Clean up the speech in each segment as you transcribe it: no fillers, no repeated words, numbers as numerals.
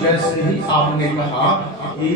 جیسے ہی آپ نے کہا کہ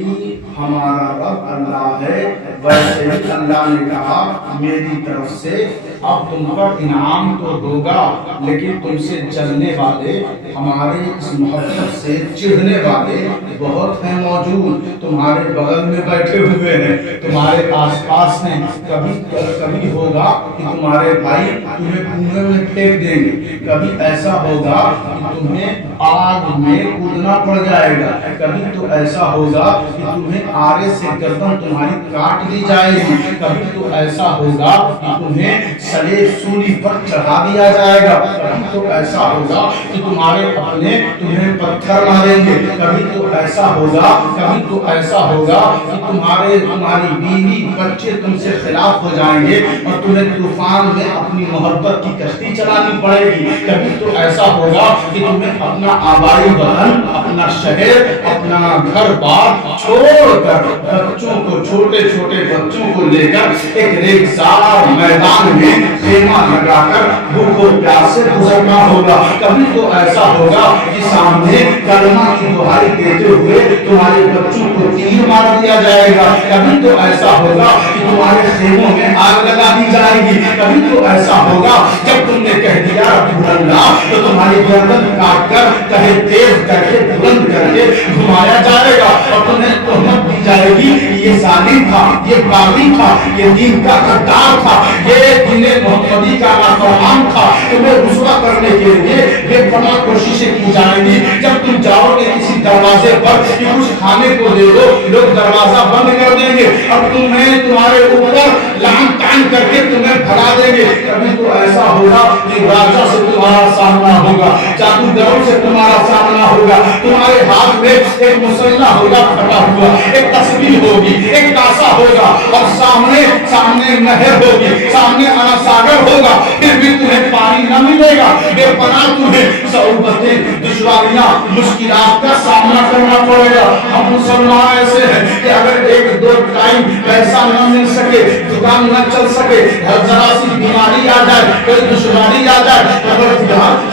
ہمارا رب اللہ ہے، ویسے ہی اللہ نے کہا میری طرف سے اب تم پر انعام تو ہوگا، لیکن تم سے جلنے والے، ہماری اس محبت سے چڑھنے والے بہت ہیں موجود، تمہارے بغل میں بیٹھے ہوئے ہیں، تمہارے آس پاس ہیں، کبھی ہوگا کہ تمہارے بھائی تمہیں کنویں میں پھینک دیں گے، کبھی ایسا ہوگا کہ تمہیں آگ میں کودنا پڑ جائے گا، کبھی تو ایسا ہوگا کہ تمہیں آرے سے گردن تمہاری کاٹ دی جائے گی، کبھی تو ایسا ہوگا کہ تمہیں سلیب سولی پر چڑھا دیا جائے گا، کبھی تو ایسا ہوگا کہ تمہارے اپنے تمہیں پتھر ماریں گے، کبھی تو ایسا ہوگا کہ تمہاری بیوی بچے تم سے خلاف ہو جائیں گے اور تمہیں طوفان میں اپنی محبت کی کشتی چلانی پڑے گی، کبھی تو ایسا ہوگا کہ تمہیں اپنا آبائی وطن، اپنا شہر، اپنا گھر بار چھوڑ کر بچوں کو، چھوٹے چھوٹے بچوں کو لے کر ایک ریگزار میدان میں خیمہ لگا کر بھوک و پیاس سے گزرنا ہوگا، کبھی تو ایسا ہوگا کہ سامنے کلمہ کی دہائی دیتے ہوئے تمہارے بچوں کو تیر مار دیا جائے گا، کبھی تو ایسا ہوگا کہ تمہارے خیموں میں آگ لگا دی جائے گی، کبھی تو ایسا ہوگا جب تم نے کہہ دیا رب اللہ تو تمہاری گردن کاٹ کر کہیں تیز کر کے بلند کر کے گھمایا جائے گا اور تمہیں تہمت دی جائے گی یہ ظالم تھا، یہ باغی تھا، یہ دین کا غدار تھا، یہ دین محمدی کا نافرمان تھا، تمہیں رسوا کرنے کے لیے بے پناہ کوششیں کی جائیں گی، جب تم جاؤ گے کسی دروازے پر کہ کچھ کھانے کو دے دو، لوگ دروازہ بند کر دیں گے اور تمہیں تمہارے اوپر لعن طعن کر کے تمہیں بھگا دیں گے، کبھی تو ایسا ہوگا کہ راجا سے تمہارا سامنا ہوگا، جادوگروں سے تمہارا سامنا ہوگا، تمہارے ہاتھ میں ایک مسلح ہوگا پھٹا ہوا، ایک تسبیح ہوگی، ایک کاسا ہوگا اور سامنے نہر ہوگی، سامنے ساگر ہوگا، پھر بھی تمہیں پانی نہ ملے گا، بے پناہ تمہیں صعوبتیں، دشواریاں، مشکلات کا سامنا کرنا پڑے گا۔ ہم مسلمان ایسے ہیں کہ اگر ایک دو ٹائم پیسہ نہ مل سکے، دکان نہ چل سکے، ذرا سی بیماری آ جائے، کوئی دشواری آ جائے،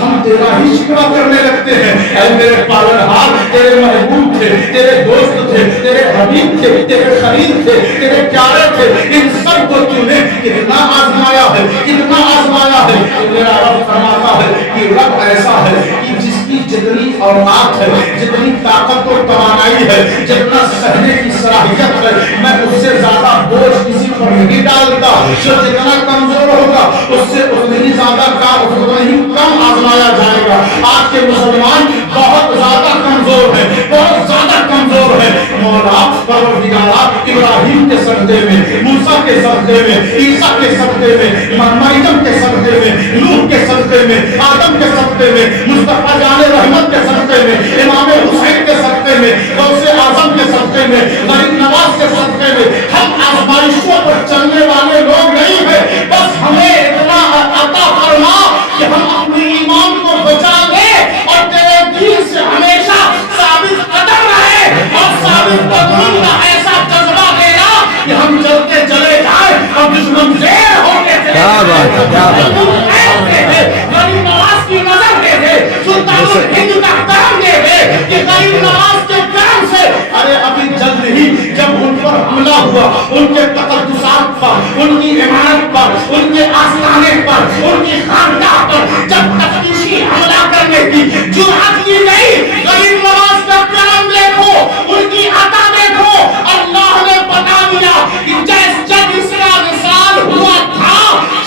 ہم تیرا ہی شکوہ کرنے لگتے ہیں، اے میرے پالنہار، تیرے محبوب تھے، تیرے دوست تھے، تیرے حبیب تھے، تیرے خلیل تھے، تیرے پیارے تھے، ان سب کو تو نے کتنا آزمایا ہے، کتنا آزمایا ہے۔ میرا رب فرماتا ہے کہ رب ایسا ہے کہ جس کی جتنی اوقات ہے، جتنی طاقت و توانائی ہے، جتنا سہنے کی صلاحیت ہے، میں اس سے زیادہ بوجھ کسی پر نہیں ڈالتا، جو جتنا کمزور ہوگا اس سے اتنی زیادہ اتنا ہی کم آزمایا جائے گا۔ آج کے مسلمان بہت زیادہ کمزور ہیں، بہت زیادہ کمزور ہیں۔ مولا پروردگارا ابراہیم کے سجدے میں، موسیٰ کے سجدے میں، عیسیٰ کے سجدے میں، مریم کے سجدے میں، نوح کے سجدے میں، آدم کے سجدے میں، مصطفیٰ جان رحمت کے سجدے میں، امام حسین کے سجدے میں، غوث اعظم کے سجدے میں، غریب نواز کے سجدے میں۔ ہم آزمائشوں پر چلنے والے لوگ نہیں ہیں، بس ہمیں اتنا عطا فرما کہ ہم اپنے ایمان کو بچا لیں اور تیرے دین سے ہمیشہ ثابت قدم رہے اور ثابت قدمی کا ایسا جذبہ دینا کہ ہم چلتے چلے جائیں اور دشمن زیر ہو کے کیا بات ہے، کیا بات ہے۔ غریب نواز کی نظر دے دے، سلطان ہند کا کرم دے دے کہ غریب نواز کے کرم سے، ارے ابھی جلد ہی جب ان پر حملہ ہوا، ان کے تقدسات پر، ان کی عمارت پر، ان کے آستانے پر، ان کی خانقاہ پر جب تفتیشی حملہ کرنے کی جرأت کی گئی، غریب نواز کا کرم دیکھو، ان کی عطا دیکھو، اللہ نے بتا دیا کہ جب اسرا وصال ہوا تھا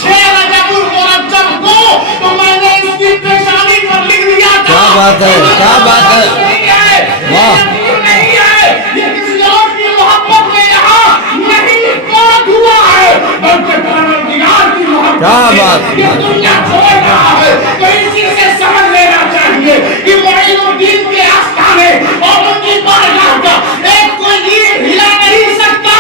6 رجب المرجب کو، تو میں نے اس کی پیشانی پر لکھ دیا تھا۔ کیا بات ہے، کیا بات ہے، واہ! کیا بات ہے، یہ دنیا چھوڑ رہا ہے تو اسی سے سمجھ لینا چاہیے کہ معین الدین کے آستانے اور ان کی بارگاہ کا ایک کوئی اینٹ ہلا نہیں سکتا۔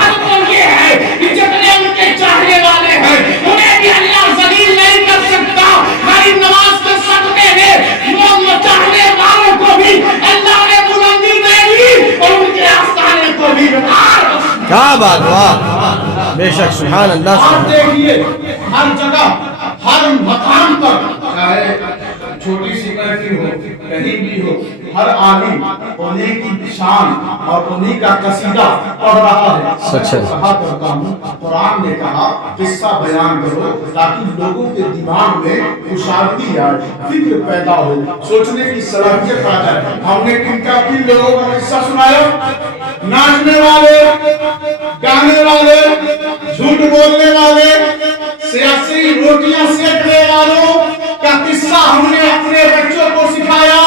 حق تو یہ ہے کہ جتنے ان کے چاہنے والے ہیں انہیں بھی اللہ ذلیل نہیں کر سکتا۔ غریب نواز کے صدقے میں چاہنے والوں کو بھی اللہ نے بلندی دے دی اور ان کے آستانے کو بھی بہار۔ کیا بات، واہ، بے شک، سبحان اللہ۔ آپ دیکھیے ہر جگہ، ہر مقام پر، چاہے چھوٹی سی محفل ہو، کہیں بھی ہو ہر عالم انہیں کی شان اور انہیں کا قصیدہ پڑھ رہا ہے. کہا کرتا ہوں قرآن نے کہا قصہ بیان کرو تاکہ لوگوں کے دماغ میں خوشحالی آئے, فکر پیدا ہو, سوچنے کی صلاحیت آ جائے. ہم نے کن لوگوں کا قصہ سنایا؟ ناچنے والے, گانے والے, جھوٹ بولنے والے, سیاسی روٹیاں سیکنے والوں کا قصہ ہم نے اپنے بچوں کو سکھایا.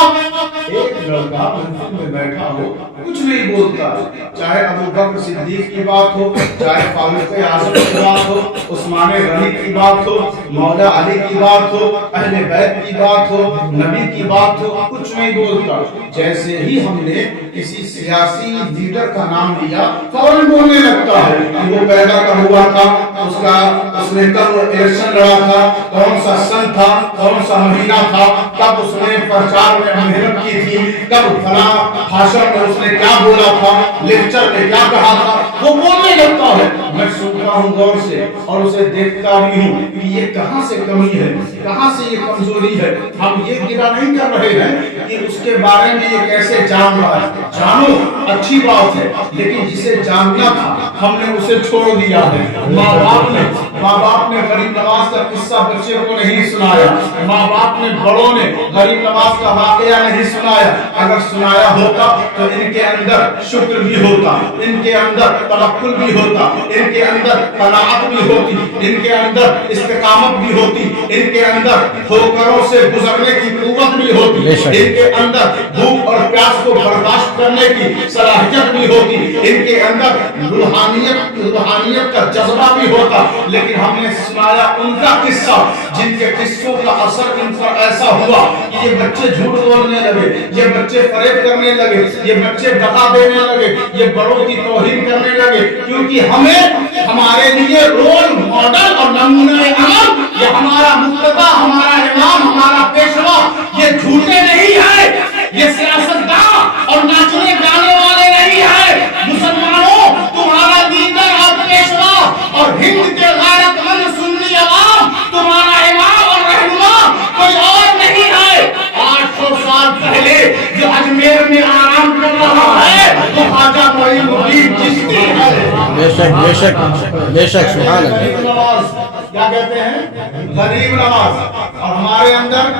ایک لڑکا محفل میں بیٹھا ہو کچھ نہیں بولتا, چاہے ابو بکر صدیق کی بات ہو, چاہے فاروق اعظم کی بات ہو, عثمان غنی کی بات ہو, مولا علی کی بات ہو, اہل بیت کی بات ہو, نبی کی بات ہو, کچھ نہیں بولتا. جیسے ہی ہم نے کسی سیاسی لیڈر کا نام لیا فوراً بولنے لگتا ہے کہ وہ پیدا کب ہوا تھا, اس نے کب الیکشن لڑا تھا, کون سا سن تھا, کون سا مہینہ تھا, کب اس نے پرچار میں محنت کی تھی, کب فلاں بھاشن میں اس نے کیا بولا تھا, لیکچر میں کیا کہا تھا, وہ بولنے لگتا ہے. میں سنتا ہوں غور سے اور اسے دیکھتا بھی ہوں کہ یہ کہاں سے کمی ہے, کہاں سے یہ کمزوری ہے. ہم یہ گرا نہیں کر رہے ہیں کہ اس کے بارے میں یہ کیسے جان رہا ہے, جانو اچھی بات ہے, لیکن جسے جاننا تھا ہم نے اسے چھوڑ دیا ہے. ماں باپ نے غریب نواز کا قصہ بچے کو نہیں سنایا, ماں باپ نے بڑوں نے غریب نواز کا واقعہ نہیں سنایا. اگر سنایا ہوتا تو ان کے اندر شکر بھی ہوتا, ان کے اندر توکل بھی ہوتا, ان کے اندر قناعت بھی ہوتی, ان کے اندر استقامت بھی ہوتی, ان کے اندر ٹھوکروں سے گزرنے کی قوت بھی ہوتی, ان کے اندر بھوک اور پیاس کو برداشت کرنے کی صلاحیت بھی ہوتی, ان کے اندر روحانیت کا جذبہ بھی ہوتا. لیکن ہم نے سنایا ان کا قصہ جن کے قصوں کا اثر ان پر ایسا ہوا کہ یہ بچے جھوٹ بولنے لگے, یہ بچے فریب کرنے لگے, یہ بچے دغا دینے لگے, یہ بڑوں کی توہین کرنے لگے, کیونکہ ہمیں ہمارے لیے رول ماڈل اور نمونہ عمل یہ ہمارا مقتدی, ہمارا امام, ہمارا پیشوا یہ جھوٹے نہیں ہیں, یہ سیاستدان اور ناچنے گانے والے نہیں ہیں. مسلمانوں تمہارا لیڈر اور پیشوا اور ہند کے غیرت مند سنی عوام تمہارا امام اور رہنما کوئی اور نہیں ہے. 800 سال پہلے جو اجمیر میں آرام کر رہا ہے وہ خواجہ معین الدین چشتی ہے. بے شک بے شک بے شک, سبحان اللہ. کیا کہتے ہیں غریب نواز, اور ہمارے اندر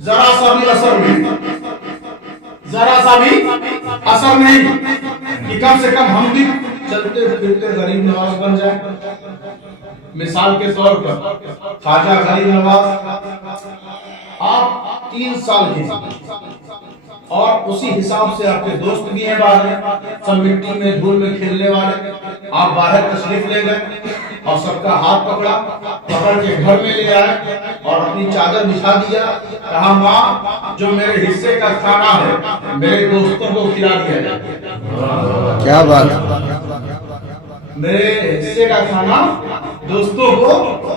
ذرا سا بھی اثر نہیں, ذرا سا بھی اثر نہیں کہ کم سے کم ہم بھی چلتے پھرتے غریب نواز بن جائیں. مثال کے طور پر خواجہ غریب نواز آپ 3 سال کے اور اسی حساب سے آپ کے دوست بھی ہیں باہر, سب مٹی میں دھول میں کھیلنے والے, آپ باہر تشریف لے گئے اور سب کا ہاتھ پکڑا, پکڑ کے گھر میں لے آئے اور اپنی چادر بچھا دیا, کہا ماں جو میرے حصے کا کھانا ہے میرے دوستوں کو کھلا دیا جائے. کیا بات ہے, میرے حصے کا کھانا دوستوں کو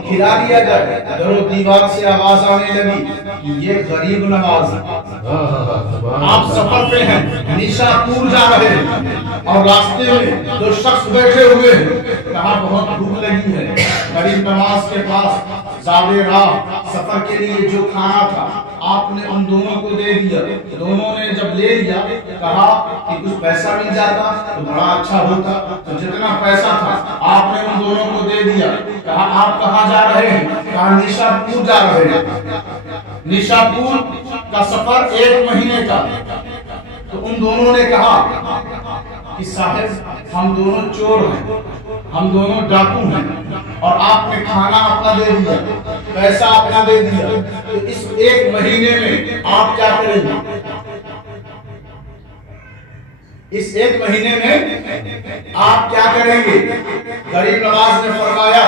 کھلا دیا جائے. در و دیوار سے آواز آنے لگی یہ غریب نواز, آپ سفر پہ ہیں, نیشا پور جا رہے ہیں اور راستے میں 2 شخص بیٹھے ہوئے ہیں, کہا بہت بھوک لگی ہے. غریب نواز کے پاس زادے راہ سفر کے لیے جو کھانا تھا آپ نے ان دونوں کو دے دیا. دونوں نے جب لے لیا کہا کہ کچھ پیسہ مل جاتا تو بڑا اچھا ہوتا. تو جتنا پیسہ تھا آپ نے ان دونوں کو دے دیا. کہا آپ کہاں جا رہے ہیں؟ کہا نیشا پور جا رہے ہیں. نیشا پور کا سفر 1 مہینے کا. تو ان دونوں نے کہا کہ صاحب ہم دونوں چور ہیں, ہم دونوں ڈاکو ہیں, اور آپ نے کھانا اپنا دے دیا, پیسہ اپنا دے دیا, تو اس 1 مہینے میں آپ کیا کریں گے؟ اس 1 مہینے میں آپ کیا کریں گے؟ غریب نواز نے فرمایا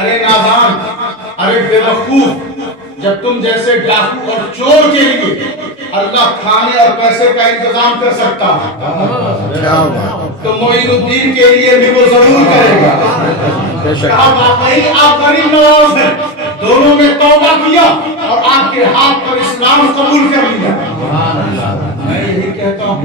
ارے نادان, ارے بے وقوف, جب تم جیسے ڈاکو اور چور کے لیے اللہ کھانے اور پیسے کا انتظام کر سکتا ہے تو معین الدین کے لیے بھی وہ ضرور کرے گا. کہا واقعی آپ غریب نواز ہیں. دونوں نے توبہ کیا اور آپ کے ہاتھ پر اسلام قبول کر لیا. میں یہی کہتا ہوں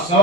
100